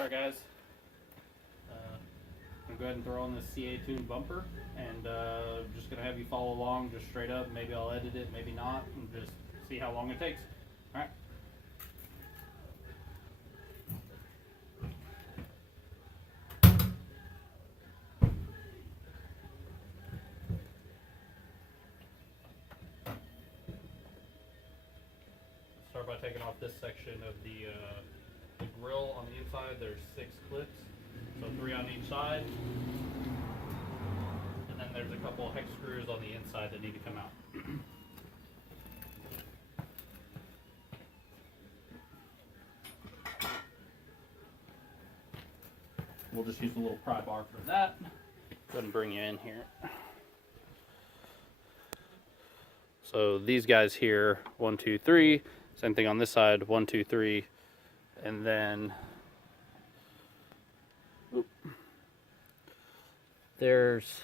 Alright guys, I'm going to go ahead and throw on this CA tuned bumper, and just going to have you follow along just straight up. Maybe I'll edit it, maybe not, and just see how long it takes. Alright. Start by taking off this section of the grill on the inside. There's 6 clips, so 3 on each side, and then there's a couple of hex screws on the inside that need to come out. We'll just use a little pry bar for that. Go ahead and bring you in here. So these guys here, 1, 2, 3. Same thing on this side, 1, 2, 3, and then there's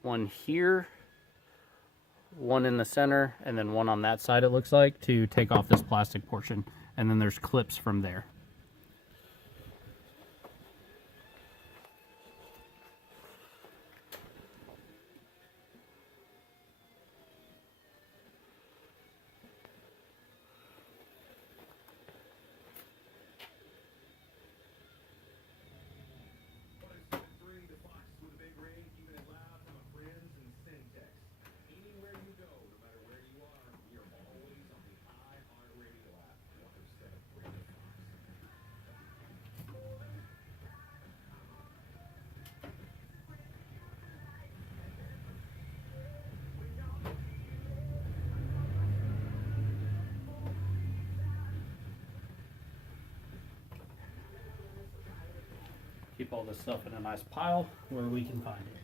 one here, one in the center, and then one on that side, it looks like, to take off this plastic portion, and then there's clips from there. Keep all this stuff in a nice pile where we can find it.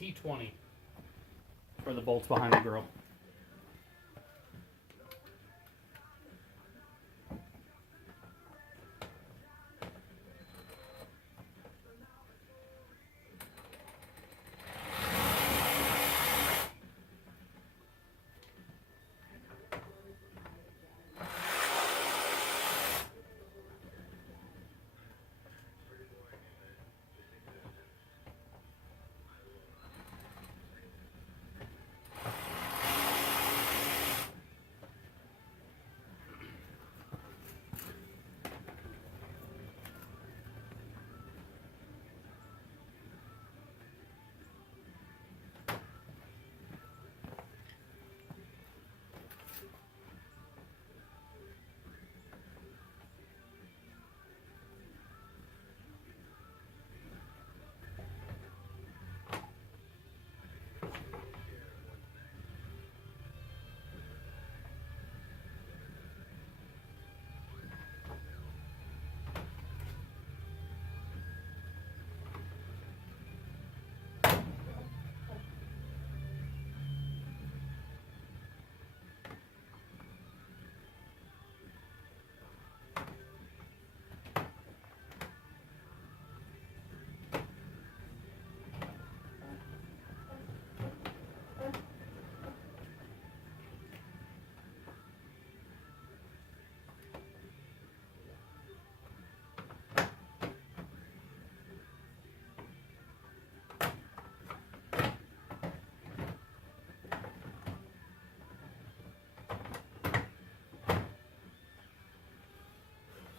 T20 for the bolts behind the grill.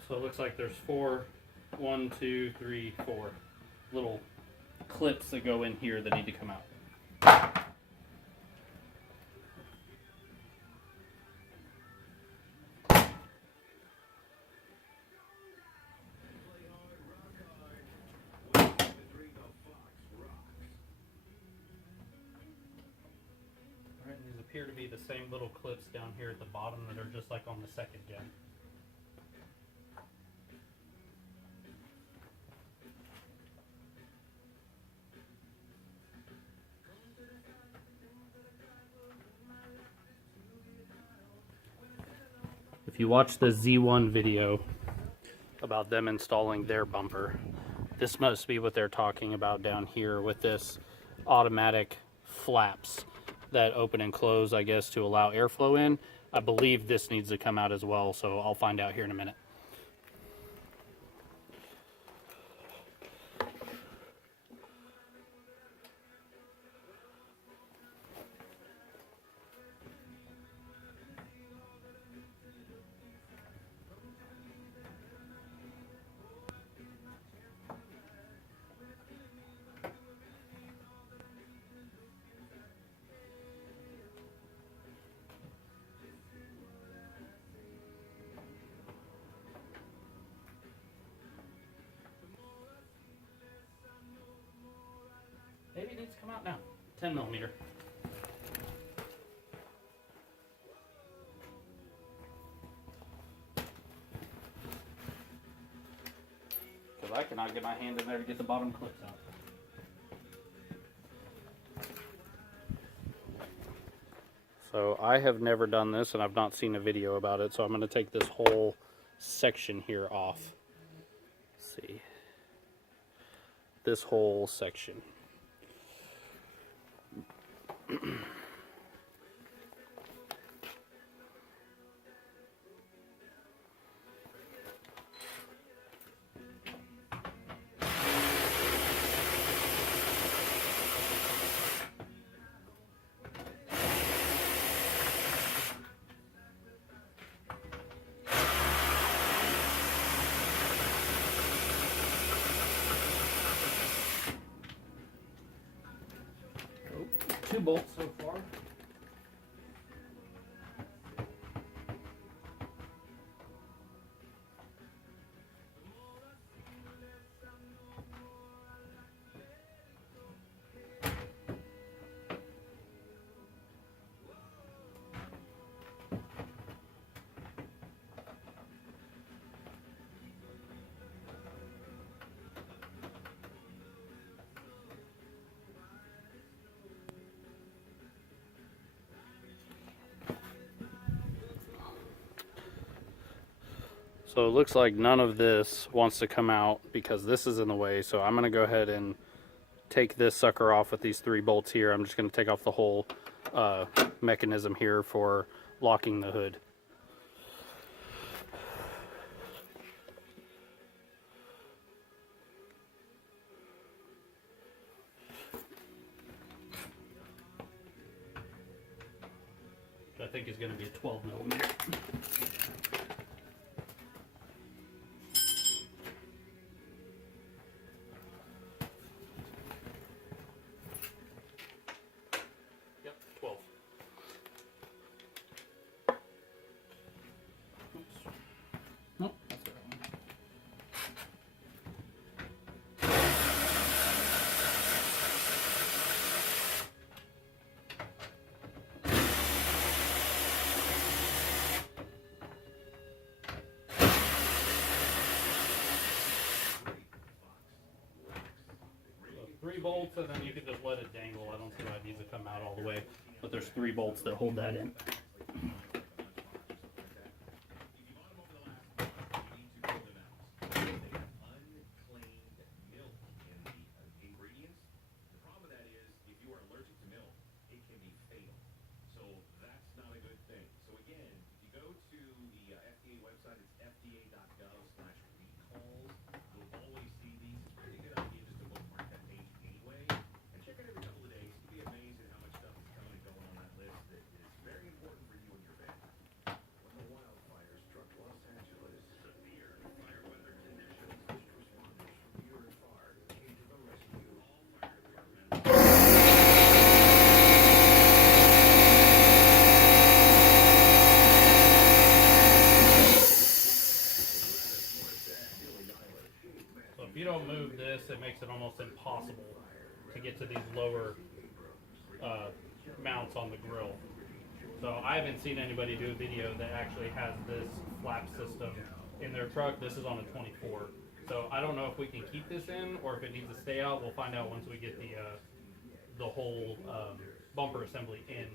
So it looks like there's 4, 1, 2, 3, 4 little clips that go in here that need to come out. appear to be the same little clips down here at the bottom that are just like on the second gen. If you watch the Z1 video about them installing their bumper, this must be what they're talking about down here with this automatic flaps that open and close, I guess, to allow airflow in. I believe this needs to come out as well, so I'll find out here in a minute. Maybe it needs to come out now. 10 millimeter. Because I cannot get my hand in there to get the bottom clips out. So I have never done this and I've not seen a video about it, so I'm going to take this whole section here off. Let's see. This whole section. Two bolts so far. So it looks like none of this wants to come out because this is in the way. So I'm going to go ahead and take this sucker off with these 3 bolts here. I'm just going to take off the whole mechanism here for locking the hood. Which I think is going to be a 12 millimeter. Three bolts, and then you can just let it dangle. I don't see why it needs to come out all the way, but there's 3 bolts that hold that in. If you don't move this, it makes it almost impossible to get to these lower mounts on the grill. So I haven't seen anybody do a video that actually has this flap system in their truck. This is on a 24. So I don't know if we can keep this in or if it needs to stay out. We'll find out once we get the whole bumper assembly in,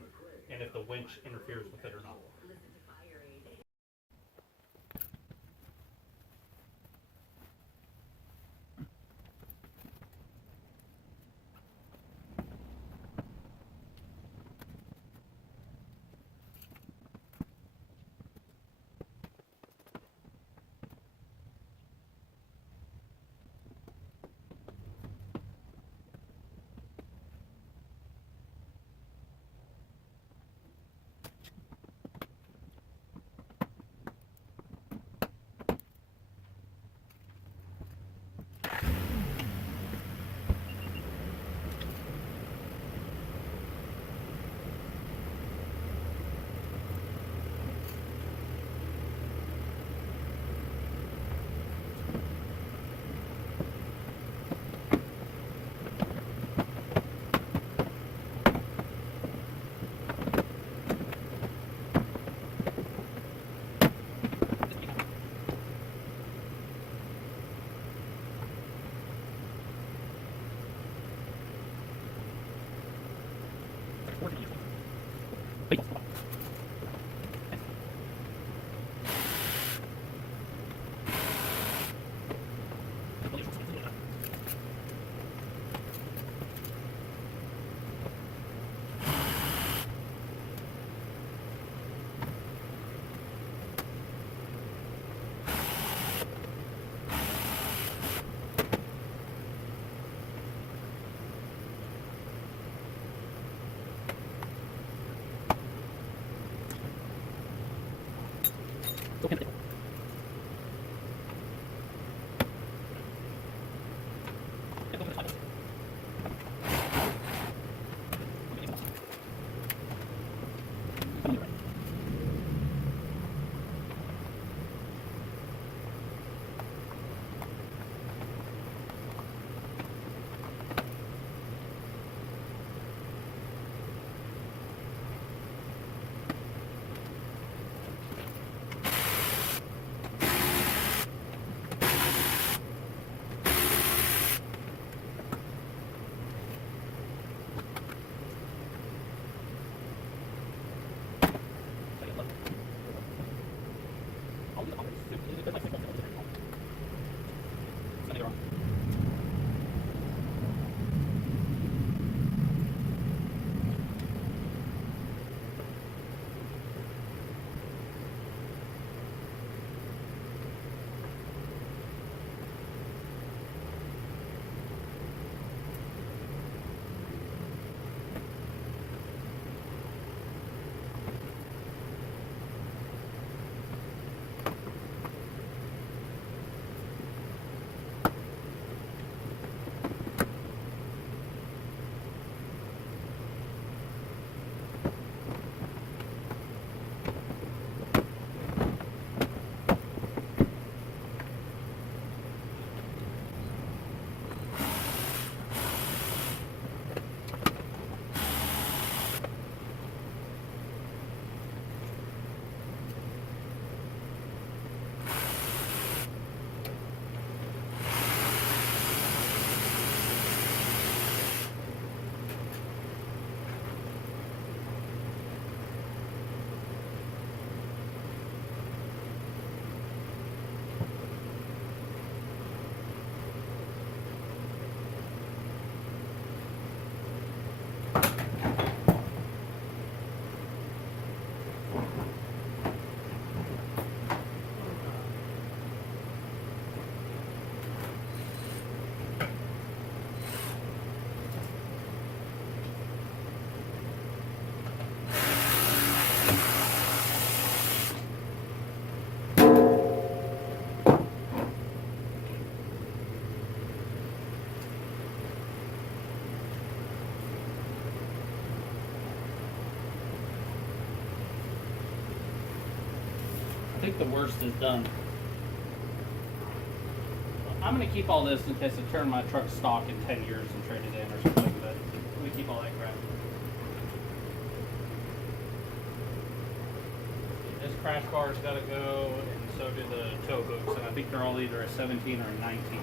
and if the winch interferes with it or not. I think the worst is done. I'm going to keep all this in case I turn my truck stock in 10 years and trade it in or something, but let me keep all that crap. crash bar's got to go, and so do the tow hooks, and I think they're all either a 17 or a 19.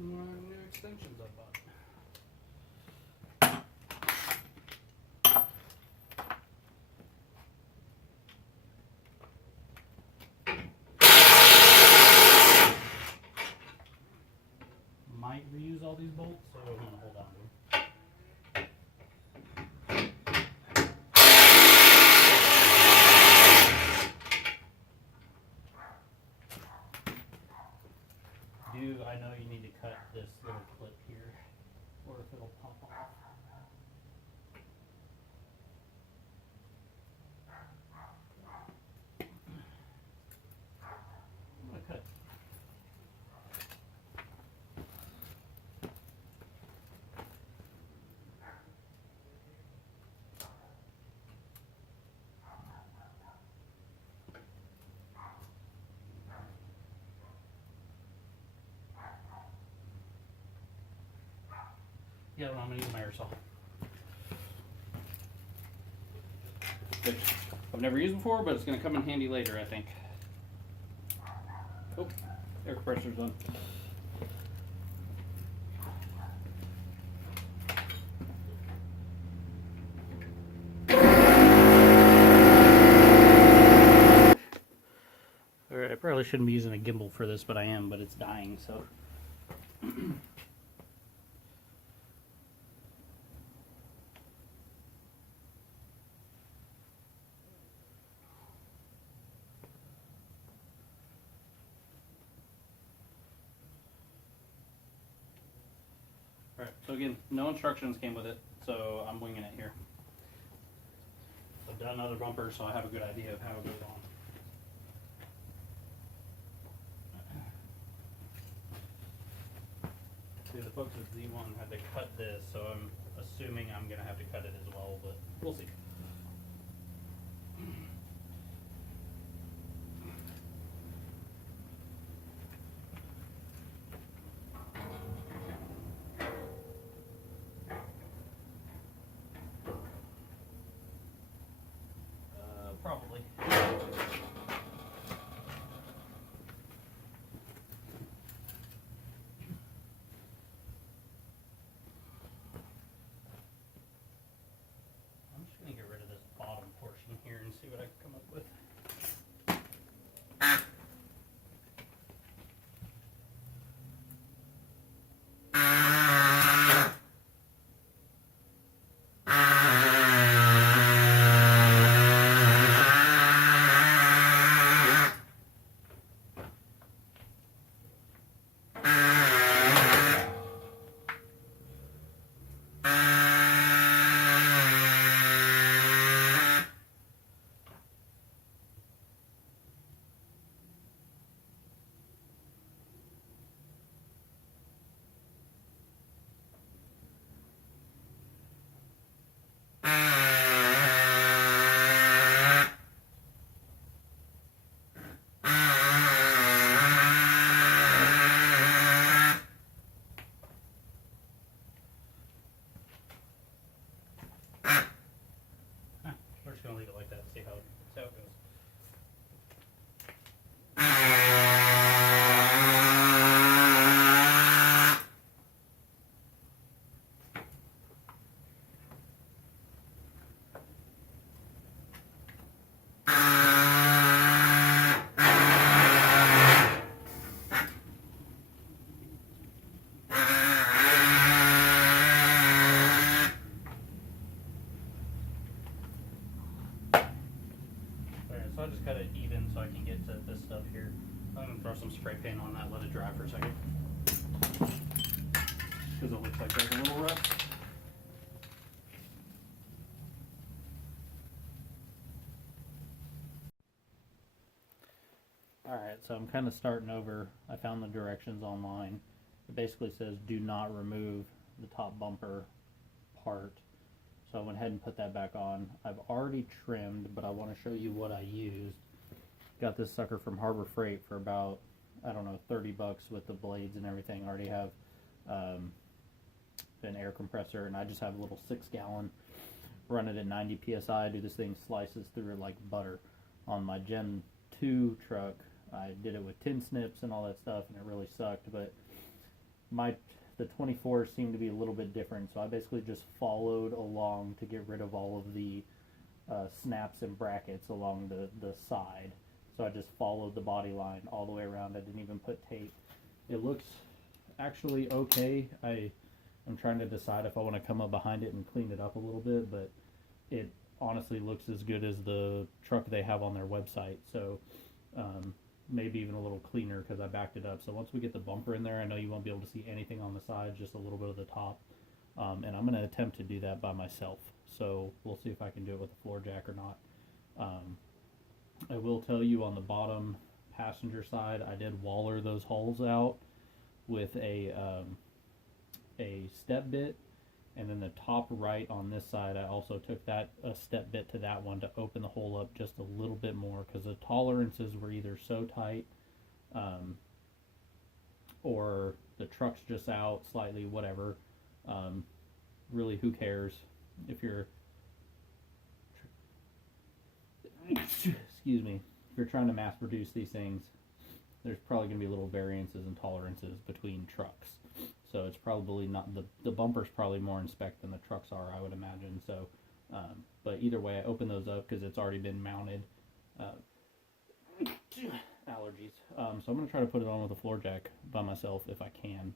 New extensions I bought. Might reuse all these bolts, so I'm gonna hold on to them. I know you need to cut this little clip here, or if it'll pop off. I'm gonna cut. Yeah, well, I'm going to use my air saw. Which I've never used before, but it's going to come in handy later, I think. Oh, air compressor's on. Alright, I probably shouldn't be using a gimbal for this, but I am, but it's dying, so. Alright, so again, no instructions came with it, so I'm winging it here. I've done other bumpers, so I have a good idea of how it goes on. See, the folks at Z1 had to cut this, so I'm assuming I'm going to have to cut it as well, but we'll see. Probably. I'm just going to get rid of this bottom portion here and see what I can come up with. We're just going to leave it like that and see how it goes. So I just cut it even so I can get to this stuff here. I'm going to throw some spray paint on that, let it dry for a second. Because it looks like there's a little rust. Alright, so I'm kind of starting over. I found the directions online. It basically says do not remove the top bumper part. So I went ahead and put that back on. I've already trimmed, but I want to show you what I used. Got this sucker from Harbor Freight for about, I don't know, 30 bucks with the blades and everything. I already have an air compressor, and I just have a little 6-gallon. Run it at 90 psi. Do this thing slices through it like butter. On my Gen 2 truck, I did it with tin snips and all that stuff, and it really sucked. But the 24 seemed to be a little bit different, so I basically just followed along to get rid of all of the snaps and brackets along the side. So I just followed the body line all the way around. I didn't even put tape. It looks actually okay. I'm trying to decide if I want to come up behind it and clean it up a little bit, but it honestly looks as good as the truck they have on their website. So maybe even a little cleaner because I backed it up. So once we get the bumper in there, I know you won't be able to see anything on the sides, just a little bit of the top. And I'm going to attempt to do that by myself. So we'll see if I can do it with a floor jack or not. I will tell you on the bottom passenger side, I did waller those holes out with a step bit. And then the top right on this side, I also took a step bit to that one to open the hole up just a little bit more, because the tolerances were either so tight or the truck's just out slightly, whatever. Really, who cares if you're excuse me, if you're trying to mass produce these things, there's probably going to be little variances and tolerances between trucks. So it's probably not, the bumper's probably more in spec than the trucks are, I would imagine. So, but either way, I opened those up because it's already been mounted. Allergies. So I'm going to try to put it on with a floor jack by myself if I can.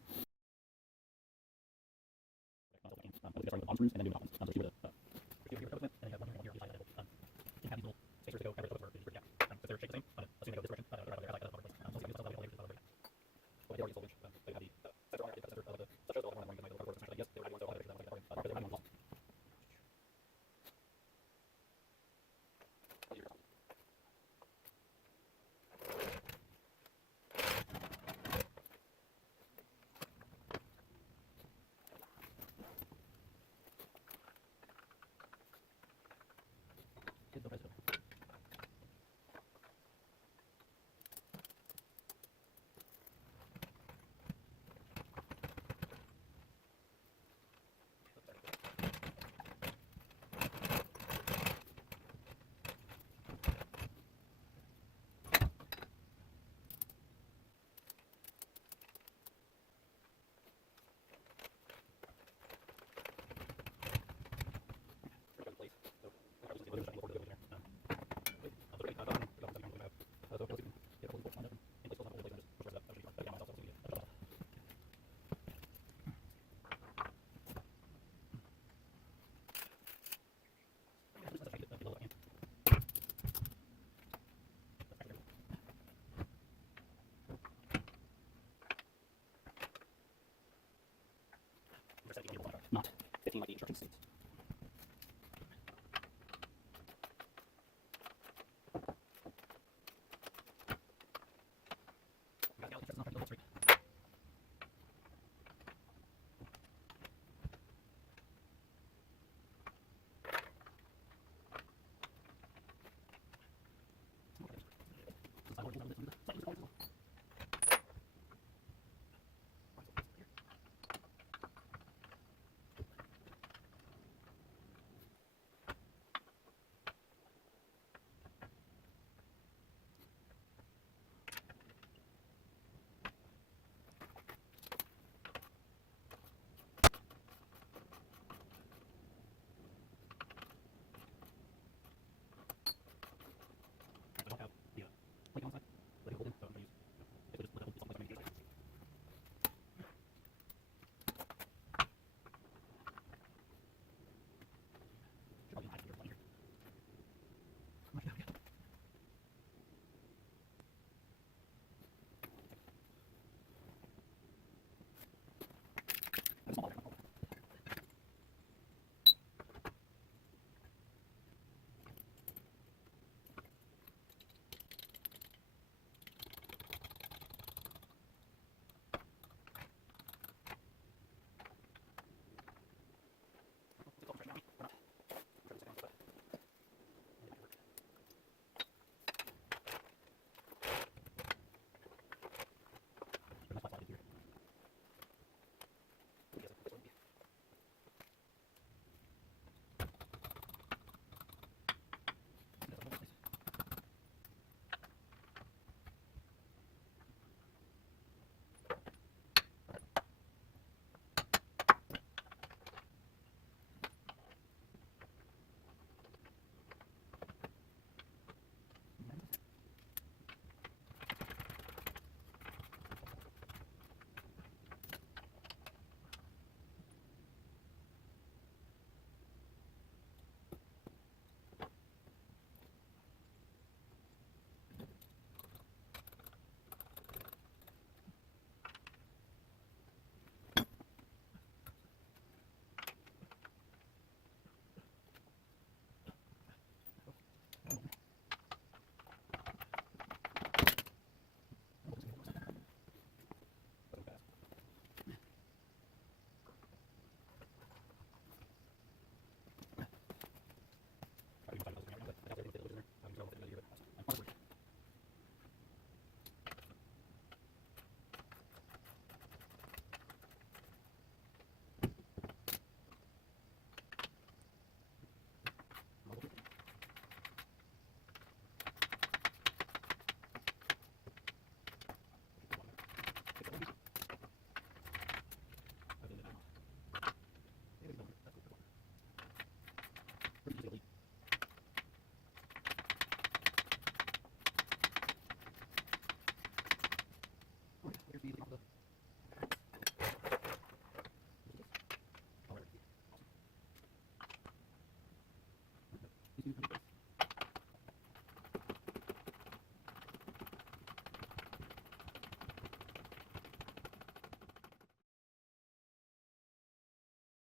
Not 15 like the instruction states.